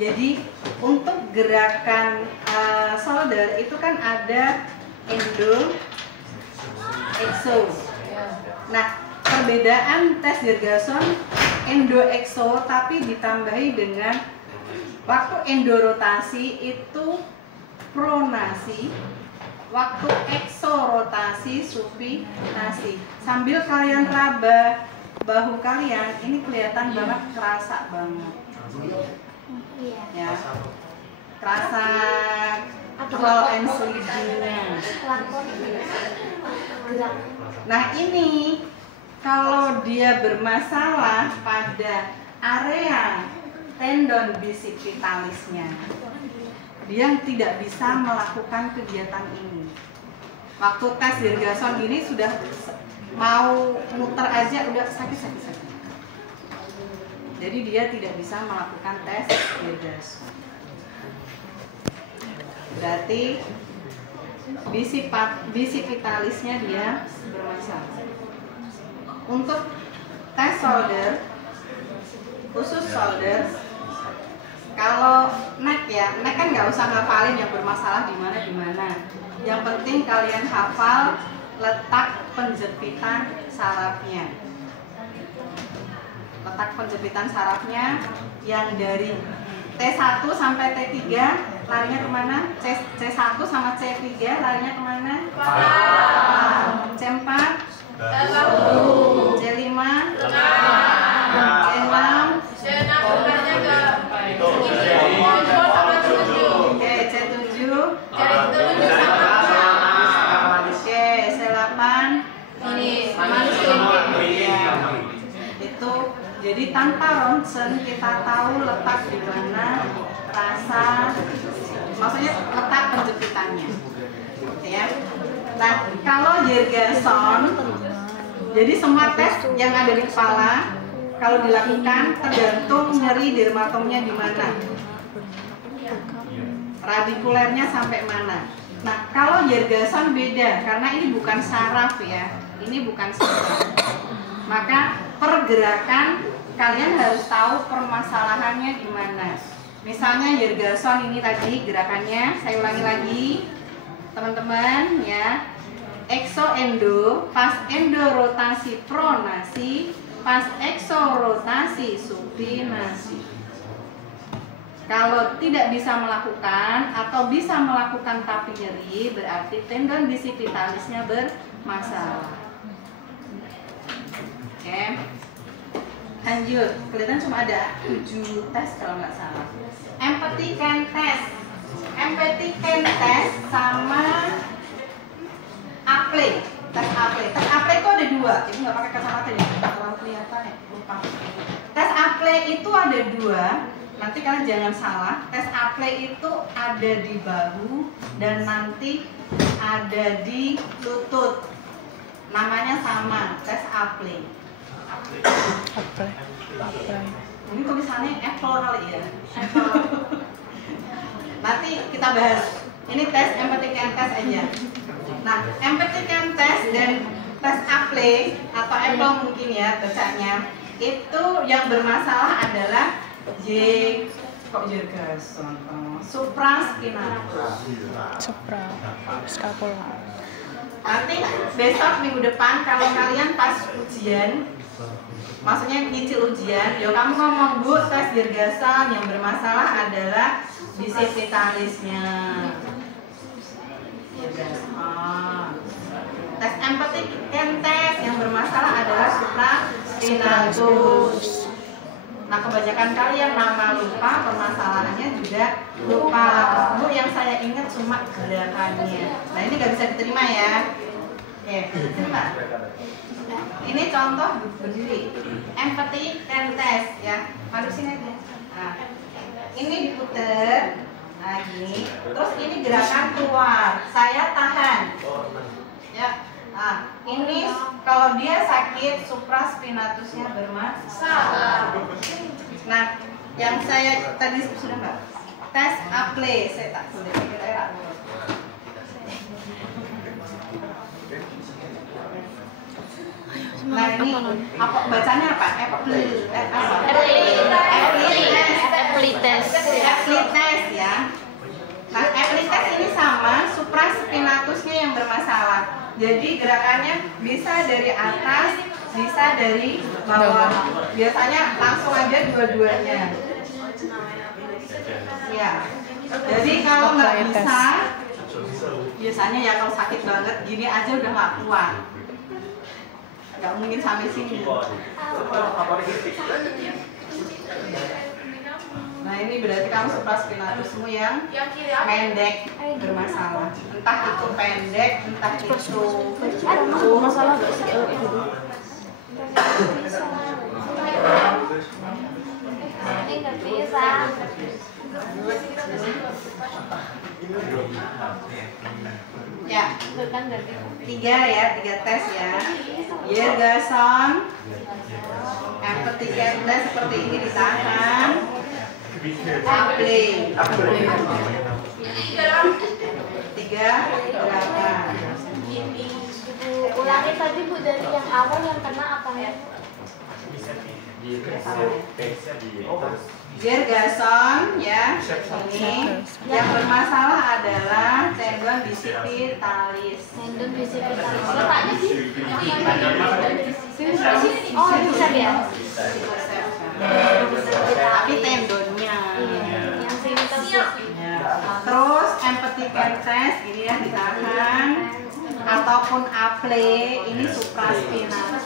Jadi untuk gerakan shoulder itu kan ada endo, exo. Nah, perbedaan tes Gergason endo exo tapi ditambahi dengan waktu endo rotasi itu pronasi, waktu exo rotasi supinasi. Sambil kalian raba bahu kalian, ini kelihatan banget, kerasa banget. Ya, kerasa claw and sleeve-nya. Nah ini kalau dia bermasalah pada area tendon bicipitalisnya, dia tidak bisa melakukan kegiatan ini. Waktu tes Gergason ini sudah mau muter aja udah sakit. Jadi dia tidak bisa melakukan tes Gergason. Berarti bicipitalisnya dia bermasalah. Untuk tes shoulder, khusus shoulder, kalau neck ya, neck kan nggak usah ngafalin yang bermasalah di mana. Yang penting kalian hafal letak penjepitan sarafnya. Letak penjepitan sarafnya yang dari T1 sampai T3 larinya kemana? C1 sama C3 larinya kemana? C4 C5 C6 Oke, C7 Oke, C8 itu. Jadi tanpa ronsen kita tahu letak di mana rasa, maksudnya letak penjepitannya, ya. Nah, kalau Gergason, jadi semua tes yang ada di kepala kalau dilakukan tergantung nyeri dermatomnya di mana, radikulernya sampai mana. Nah, kalau Gergason beda karena ini bukan saraf ya, ini bukan saraf. Maka pergerakan kalian harus tahu permasalahannya di mana. Misalnya Gergason ini tadi gerakannya, saya ulangi lagi teman-teman ya. Exo endo, pas endo rotasi pronasi, pas exo rotasi supinasi. Kalau tidak bisa melakukan atau bisa melakukan tapi nyeri, berarti tendon bicipitalisnya bermasalah. Oke, lanjut. Kelihatan cuma ada 7 tes kalau nggak salah. Empathy can test. Empathy can test sama Aple. Tes Aple. Tes Aple itu ada 2. Ini nggak pakai kacamata ya, kalau kelihatan ya. Lupa. Tes Aple itu ada 2. Nanti kalian jangan salah. Tes Aple itu ada di bahu dan nanti ada di lutut. Namanya sama, tes Aple. Ini tulisannya Apple kali ya. Nanti kita bahas. Ini tes empathy can test aja. Nah, empathy can test dan tes Aple atau Apple mungkin ya bacanya, itu yang bermasalah adalah supraspinatus. Scapula. Nanti besok minggu depan kalau kalian pas ujian, maksudnya nyicil ujian, ya kamu ngomong, Bu, tes Gergason yang bermasalah adalah bicipitalisnya. Tes empathy can test yang bermasalah adalah supraspinatus. Nah, kebanyakan kalian nama lupa, permasalahannya juga lupa. Bu, yang saya ingat cuma gerakannya. Nah, ini nggak bisa diterima ya. Oke, terima. Ini contoh berdiri. Empathy can test ya. Madu sini aja. Nah, ini diputer lagi. Terus ini gerakan keluar. Saya tahan. Ya. Nah, ini kalau dia sakit supraspinatusnya bermasalah. Nah, yang saya tadi sudah Mbak, tes Aple, saya tak boleh kira-kira. Nah, ini apa bacanya apa? Apple test. Epites ya. Nah, epites ini sama supraspinatusnya yang bermasalah. Jadi gerakannya bisa dari atas, bisa dari bawah. Biasanya langsung aja dua-duanya. Ya. Jadi kalau nggak bisa, biasanya ya kalau sakit banget gini aja udah nggak kuat. Nggak mungkin sampai sini. Nah ini berarti kamu supraspinatusmu yang pendek bermasalah. Entah itu pendek, entah itu masalah nggak sih kalau itu? Nggak bisa. Ya, tiga tes ya. Yergason, empathy tes seperti ini ditahan. Aple. Tiga gerakan. Ulangi tadi Bu dari yang awal yang kena apa ya? Yergason ya, ini yang bermasalah adalah tendon bicipitalis. Tendon bicipitalis. Letaknya di oh bisa ya? Tapi tendonnya. Yang sini terus. Terus empathy test ini ya ditahan, ataupun aple ini supraspinatus.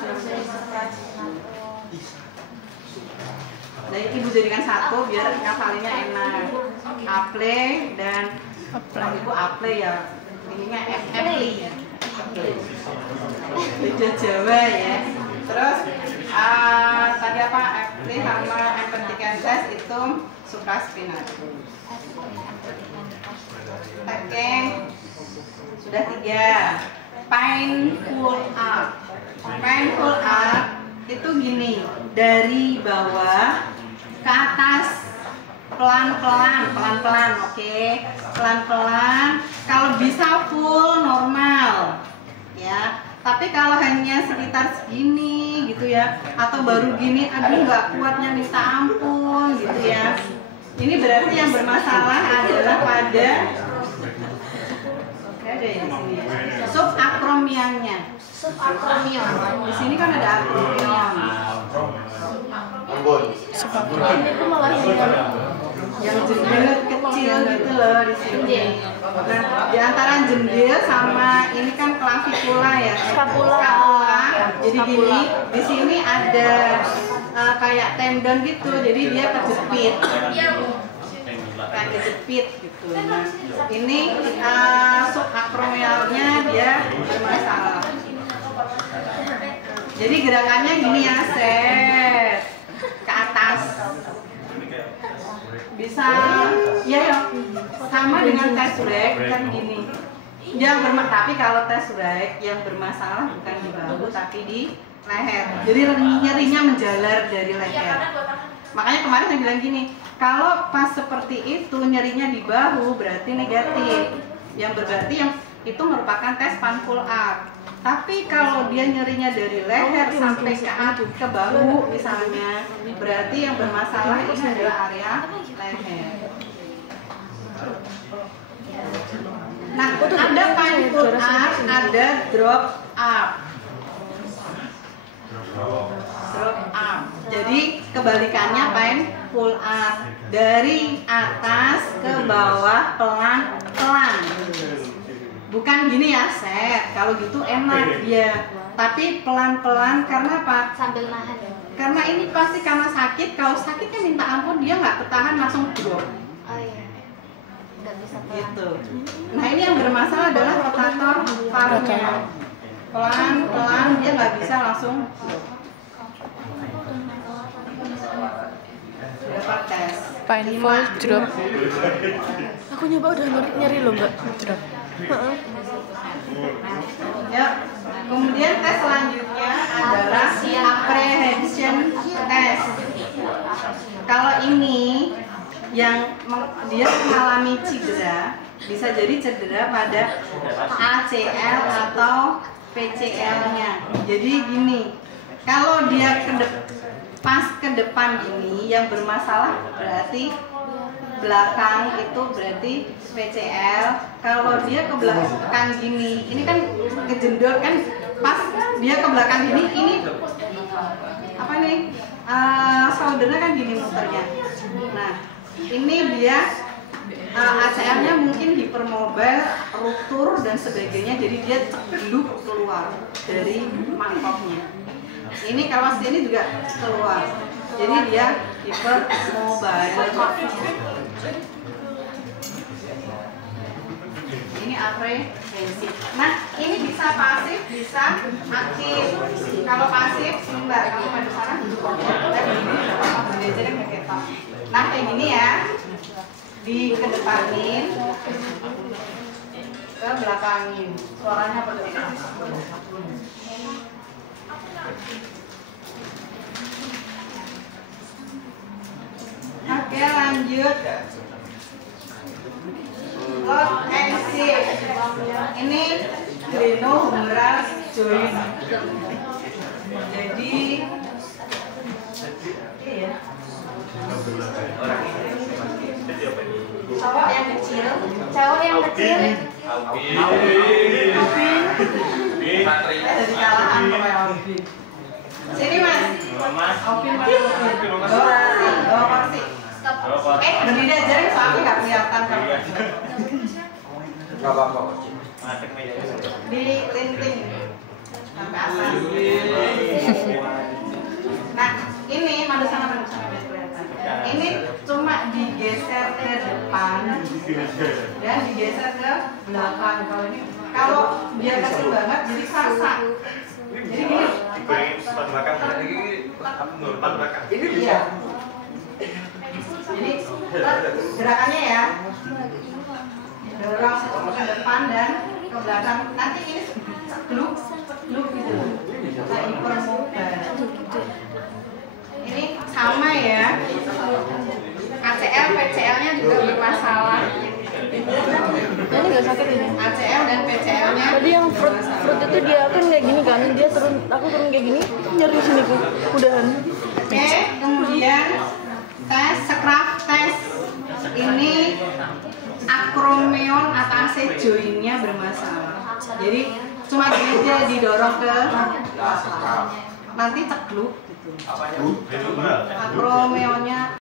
Jadi ibu jadikan satu biar ngafalinnya enak. Aple dan ibu aple ya, ininya FFI. Beda Jawa ya. Terus tadi apa aple sama empathy test itu supraspinatus. Oke, sudah 3. Painful up. Painful up itu gini, dari bawah ke atas, pelan-pelan, oke, pelan-pelan. Kalau bisa full normal, ya. Tapi kalau hanya sekitar segini, gitu ya, atau baru gini, aduh nggak kuatnya minta ampun, gitu ya. Ini berarti yang bermasalah adalah pada ada ya di sini ya. Subacromialnya. Subacromial. Di sini kan ada acromial. Ini tuh malah Yang jendil kecil gitu loh di sini. Nah, di antara jendil sama ini kan clavicula ya. Scapula. Jadi gini, di sini ada kayak tendon gitu. Jadi dia kejepit. Kayak kejepit gitu. Nah, ini subacromialnya dia bermasalah. Jadi gerakannya gini ya, set ke atas. Bisa ya sama dengan tes break kan gini. Tapi kalau tes break yang bermasalah bukan di bahu tapi di leher. Jadi nyerinya menjalar dari leher. Makanya kemarin saya bilang gini, kalau pas seperti itu nyerinya di bahu berarti negatif. Yang berarti yang itu merupakan tes painful up. Tapi kalau dia nyerinya dari leher sampai ke bahu misalnya, berarti yang bermasalah ini adalah area leher. Nah, ada painful up, ada drop up. Drop up. Jadi kebalikannya painful up, dari atas ke bawah pelan-pelan. Bukan gini ya, set. Kalau gitu enak dia. Tapi pelan-pelan karena apa? Sambil nahan. Karena ini pasti karena sakit. Kalau sakitnya minta ampun, dia nggak ketahan langsung drop. Oh iya. Nggak bisa pelan. Gitu. Nah ini yang bermasalah adalah rotator parunya. Pelan-pelan dia nggak bisa langsung drop. Berapa tes? Painful drop. Aku nyoba udah nyeri loh mbak. Drop. Ya. Kemudian tes selanjutnya adalah apprehension test. Kalau ini yang dia mengalami cedera, bisa jadi cedera pada ACL atau PCL-nya. Jadi gini, kalau dia pas ke depan gini yang bermasalah berarti belakang itu berarti PCL. Kalau dia ke belakang gini, ini kan ngejendol kan, pas dia ke belakang gini, ini apa nih? Shouldernya kan gini muternya. Nah, ini dia ACL-nya mungkin hipermobile, ruptur dan sebagainya, jadi dia cegluk keluar dari mangkoknya. Ini kalau ini juga keluar, jadi dia hipermobile. Ini aprehensif. Nah, ini bisa pasif, bisa aktif. Kalau pasif, mbak, kamu maju sana. Nah, kayak gini ya. Dikedepanin, ke belakangin. Suaranya seperti ini. Oke, lanjut. Lot exit. Ini glenohumeral joint. Jadi iya. Cowok yang kecil. Dari kalahan pokoknya Alvin. Sini mas. Alvin bawa kursi. Berdiri aja nih soalnya nggak kelihatan kalau. Nggak apa-apa. Di linting sampai atas. Nah, ini madu sana biar kelihatan. Ini cuma digeser ke depan dan digeser ke belakang. Kalau dia kecil banget jadi sasak. Jadi gini. Ini dia. Jadi gerakannya ya, dorong ke depan dan ke belakang. Nanti ini cegluk gitu. Nah, hipermobile. Ini sama ya. ACL, PCL-nya juga bermasalah. Ini nggak sakit ini. ACL dan PCL-nya. Tadi yang fruit itu dia kan kayak gini kan, dia turun, aku turun kayak gini, nyeri sini tuh, udahan. Oke, kemudian tes scrap tes. Ini akromion atase joinnya bermasalah. Jadi cuma dia didorong ke nanti cegluk gitu. Akromionnya